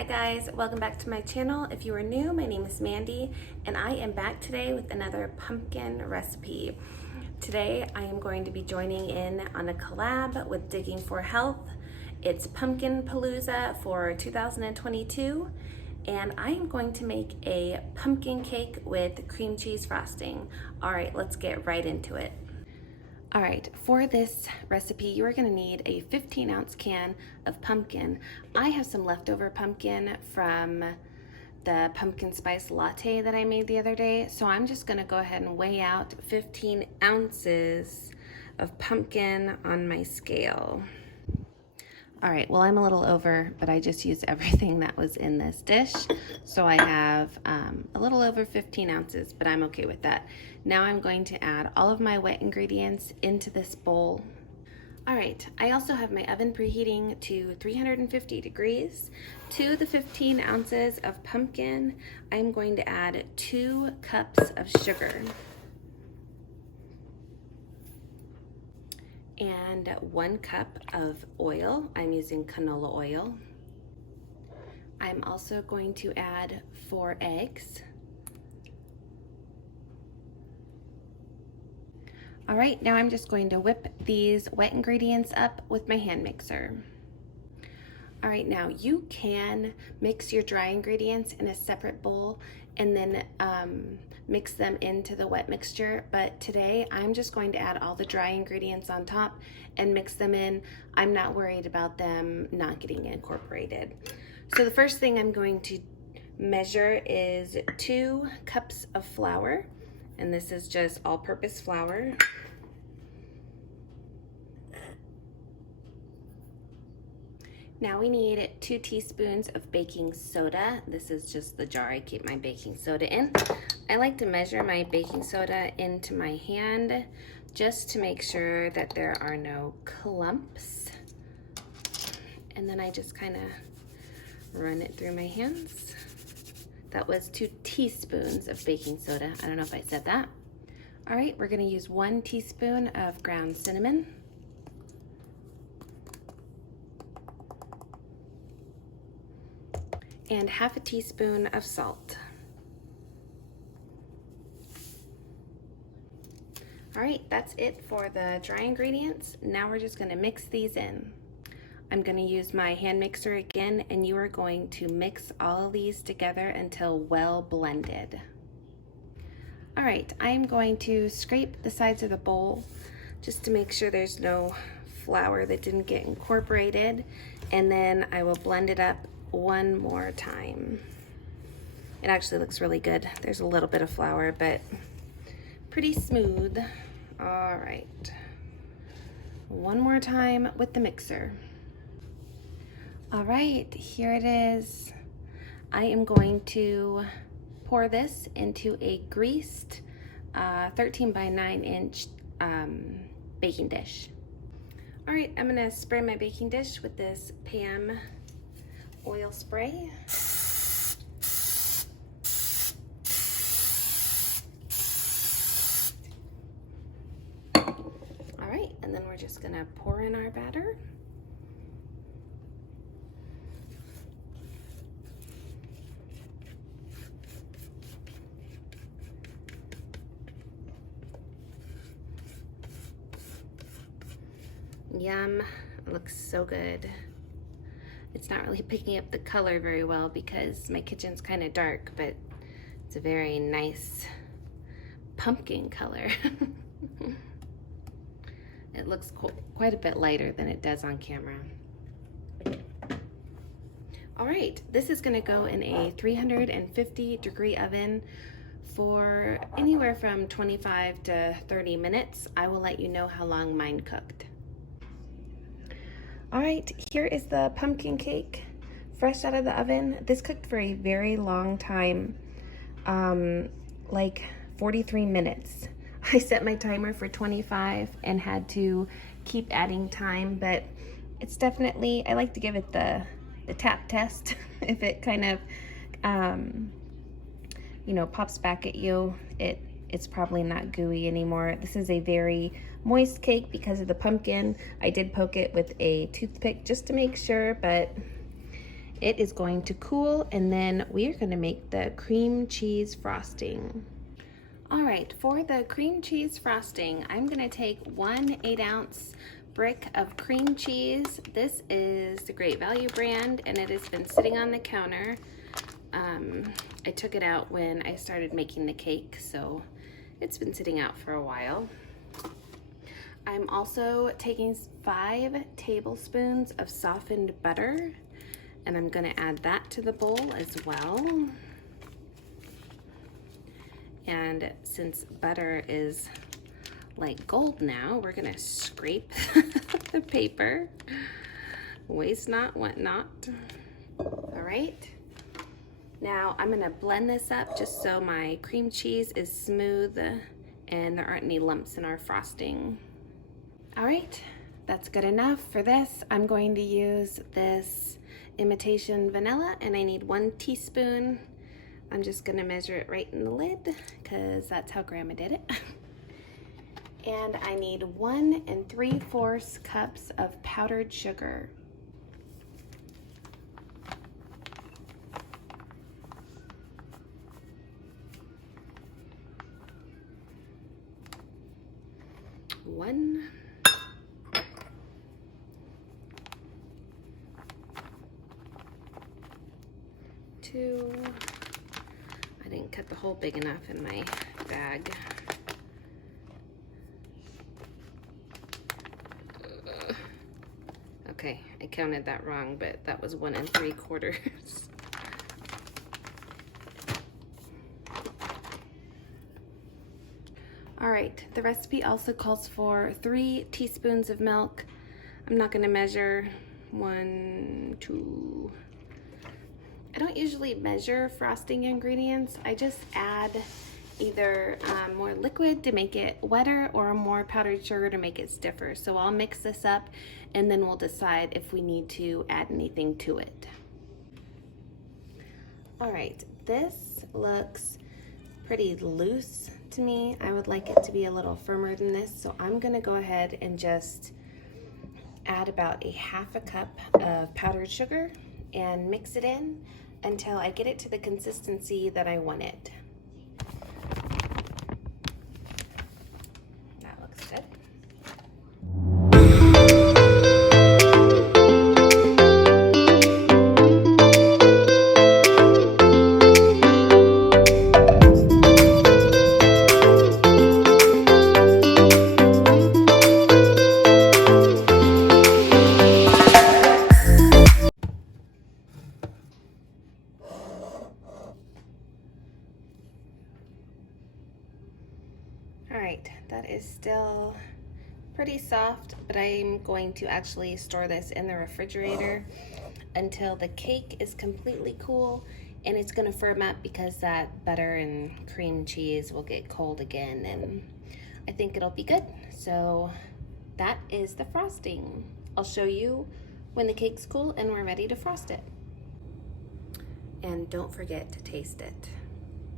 Hi guys, welcome back to my channel. If you are new, my name is Mandy and I am back today with another pumpkin recipe. Today I am going to be joining in on a collab with Digging for Health. It's Pumpkin Palooza for 2022 and I am going to make a pumpkin cake with cream cheese frosting. All right, let's get right into it. All right, for this recipe, you are gonna need a 15-ounce can of pumpkin. I have some leftover pumpkin from the pumpkin spice latte that I made the other day, so I'm just gonna go ahead and weigh out 15 ounces of pumpkin on my scale. All right, well, I'm a little over, but I just used everything that was in this dish. So I have a little over 15 ounces, but I'm okay with that. Now I'm going to add all of my wet ingredients into this bowl. All right, I also have my oven preheating to 350 degrees. To the 15 ounces of pumpkin, I'm going to add 2 cups of sugar. And 1 cup of oil. I'm using canola oil. I'm also going to add 4 eggs. All right, now I'm just going to whip these wet ingredients up with my hand mixer. All right, now you can mix your dry ingredients in a separate bowl and then mix them into the wet mixture, but today I'm just going to add all the dry ingredients on top and mix them in. I'm not worried about them not getting incorporated. So the first thing I'm going to measure is 2 cups of flour, and this is just all-purpose flour. Now we need 2 teaspoons of baking soda. This is just the jar I keep my baking soda in. I like to measure my baking soda into my hand just to make sure that there are no clumps. And then I just kind of run it through my hands. That was 2 teaspoons of baking soda. I don't know if I said that. All right, we're gonna use 1 teaspoon of ground cinnamon. And half a teaspoon of salt. All right, that's it for the dry ingredients. Now we're just gonna mix these in. I'm gonna use my hand mixer again, and you are going to mix all of these together until well blended. All right, I am going to scrape the sides of the bowl just to make sure there's no flour that didn't get incorporated, and then I will blend it up one more time. It actually looks really good. There's a little bit of flour, but pretty smooth. All right, one more time with the mixer. All right, here it is. I am going to pour this into a greased 13 by 9 inch baking dish. All right, I'm gonna spray my baking dish with this Pam oil spray. All right, and then we're just gonna pour in our batter. Yum, it looks so good. It's not really picking up the color very well because my kitchen's kind of dark, but it's a very nice pumpkin color. It looks quite a bit lighter than it does on camera. All right, this is gonna go in a 350 degree oven for anywhere from 25 to 30 minutes. I will let you know how long mine cooked. All right, here is the pumpkin cake, fresh out of the oven. This cooked for a very long time, like 43 minutes. I set my timer for 25 and had to keep adding time, but it's definitely, I like to give it the tap test. If it kind of, you know, pops back at you, it's probably not gooey anymore. This is a very moist cake because of the pumpkin. I did poke it with a toothpick just to make sure, but It is going to cool, and then we are going to make the cream cheese frosting. All right, for the cream cheese frosting, I'm going to take 1 8-ounce brick of cream cheese. This is the Great Value brand, and it has been sitting on the counter. I took it out when I started making the cake, so it's been sitting out for a while. I'm also taking 5 tablespoons of softened butter, and I'm going to add that to the bowl as well. And since butter is like gold now, we're going to scrape the paper. Waste not, want not. All right. Now I'm going to blend this up just so my cream cheese is smooth and there aren't any lumps in our frosting. All right, that's good enough for this. I'm going to use this imitation vanilla, and I need 1 teaspoon. I'm just gonna measure it right in the lid because that's how Grandma did it. And I need 1 3/4 cups of powdered sugar. One. 2. I didn't cut the hole big enough in my bag. Okay, I counted that wrong, but that was 1 3/4. All right, the recipe also calls for 3 teaspoons of milk. I'm not gonna measure 1, 2. I don't usually measure frosting ingredients. I just add either more liquid to make it wetter or more powdered sugar to make it stiffer. So I'll mix this up and then we'll decide if we need to add anything to it. All right, this looks pretty loose to me. I would like it to be a little firmer than this. So I'm gonna go ahead and just add about 1/2 cup of powdered sugar and mix it in until I get it to the consistency that I want it. That looks good. All right, that is still pretty soft, but I'm going to actually store this in the refrigerator until the cake is completely cool, and it's gonna firm up because that butter and cream cheese will get cold again, and I think it'll be good. So that is the frosting. I'll show you when the cake's cool and we're ready to frost it. And don't forget to taste it.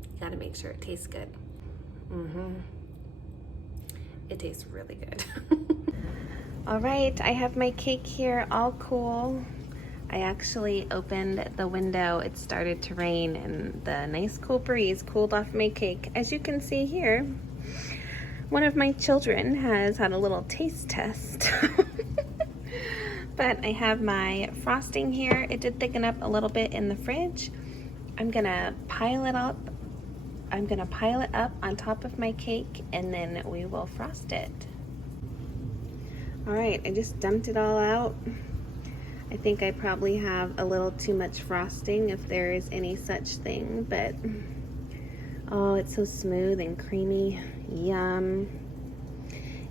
You gotta make sure it tastes good. It tastes really good. All right, I have my cake here all cool. I actually opened the window. It started to rain and the nice cool breeze cooled off my cake. As you can see here, one of my children has had a little taste test. But I have my frosting here. It did thicken up a little bit in the fridge. I'm gonna pile it up. I'm gonna pile it up on top of my cake and then we will frost it. All right, I just dumped it all out. I think I probably have a little too much frosting, if there is any such thing, but oh, it's so smooth and creamy. Yum.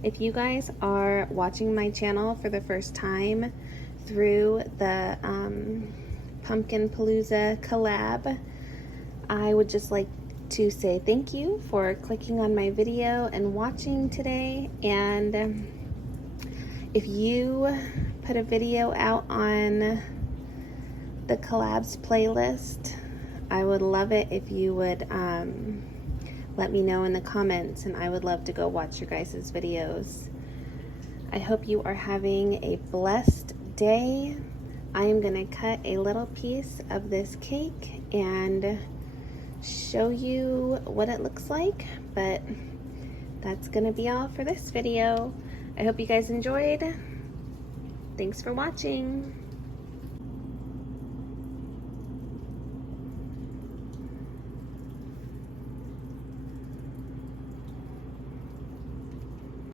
If you guys are watching my channel for the first time through the Pumpkin Palooza collab, I would just like to say thank you for clicking on my video and watching today. And if you put a video out on the collabs playlist, I would love it if you would let me know in the comments, and I would love to go watch your guys' videos. I hope you are having a blessed day. I am gonna cut a little piece of this cake and show you what it looks like, but that's gonna be all for this video. I hope you guys enjoyed. Thanks for watching.